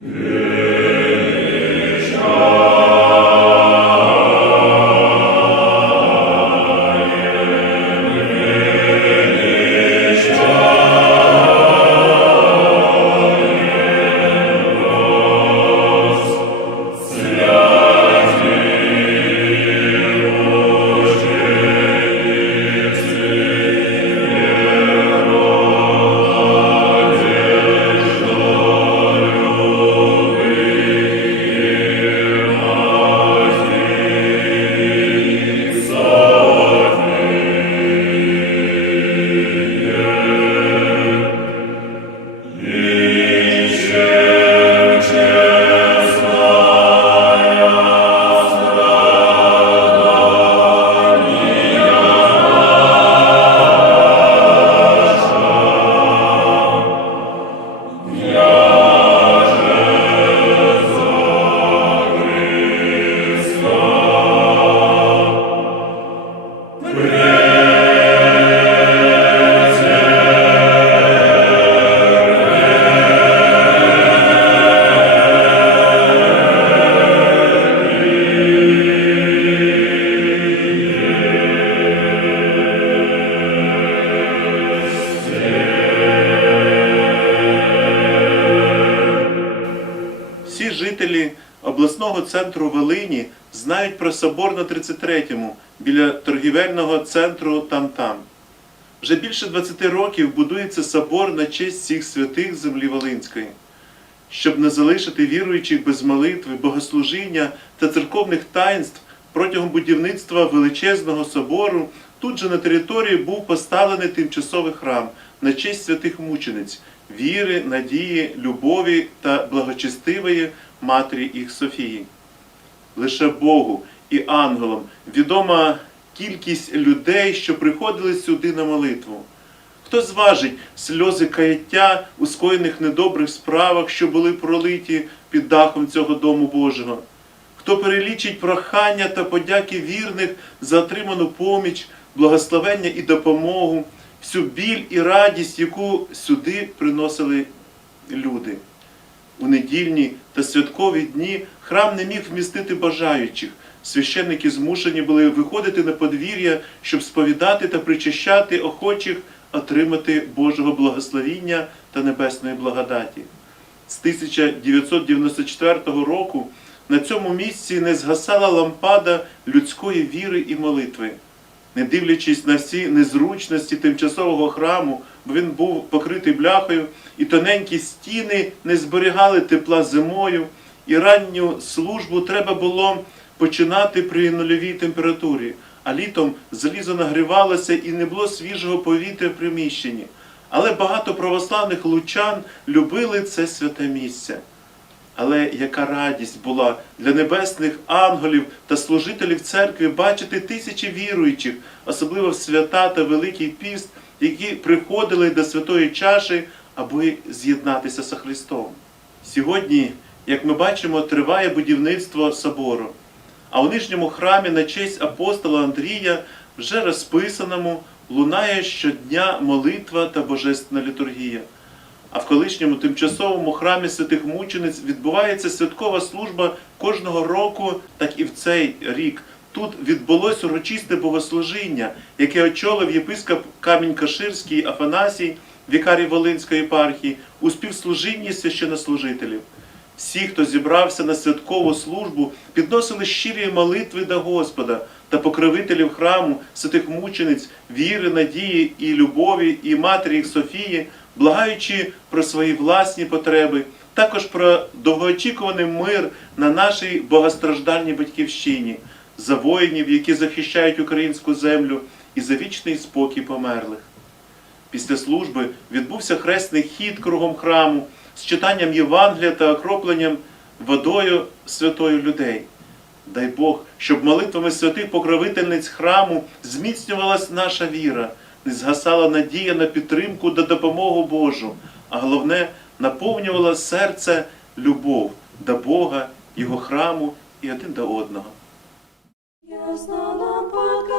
Yeah. Всі жителі обласного центру Волині знають про собор на 33-му біля торгівельного центру Там-Там. Вже більше 20 років будується собор на честь всіх святих землі Волинської. Щоб не залишити віруючих без молитви, богослужіння та церковних таїнств протягом будівництва величезного собору, тут же на території був поставлений тимчасовий храм на честь святих мучениць віри, надії, любові та благочестивої матері їх Софії. Лише Богу і ангелам відома кількість людей, що приходили сюди на молитву. Хто зважить сльози каяття у скоєних недобрих справах, що були пролиті під дахом цього дому Божого? Хто перелічить прохання та подяки вірних за отриману поміч, благословення і допомогу, всю біль і радість, яку сюди приносили люди? У недільні та святкові дні храм не міг вмістити бажаючих. Священники змушені були виходити на подвір'я, щоб сповідати та причащати охочих отримати Божого благословіння та небесної благодаті. З 1994 року на цьому місці не згасала лампада людської віри і молитви. Не дивлячись на всі незручності тимчасового храму, бо він був покритий бляхою, і тоненькі стіни не зберігали тепла зимою, і ранню службу треба було починати при нульовій температурі, а літом залізо нагрівалося і не було свіжого повітря в приміщенні. Але багато православних лучан любили це святе місце. Але яка радість була для небесних ангелів та служителів церкви бачити тисячі віруючих, особливо в свята та Великий піст, які приходили до святої чаші, аби з'єднатися з Христом. Сьогодні, як ми бачимо, триває будівництво собору, а у нижньому храмі на честь апостола Андрія, вже розписаному, лунає щодня молитва та божественна літургія. А в колишньому тимчасовому храмі святих мучениць відбувається святкова служба кожного року, так і в цей рік. Тут відбулось урочисте богослужіння, яке очолив єпископ Камінь-Каширський Афанасій, вікарій Волинської єпархії, у співслужінні священнослужителів. Всі, хто зібрався на святкову службу, підносили щирі молитви до Господа та покровителів храму, святих мучениць, віри, надії і любові, і матері їх Софії, благаючи про свої власні потреби, також про довгоочікуваний мир на нашій богостраждальній батьківщині, за воїнів, які захищають українську землю, і за вічний спокій померлих. Після служби відбувся хресний хід кругом храму з читанням Євангелія та окропленням водою святою людей. Дай Бог, щоб молитвами святих покровительниць храму зміцнювалась наша віра, не згасала надія на підтримку та допомогу Божу, а головне, наповнювала серце любов до Бога, Його храму і один до одного. Я знала, лампадка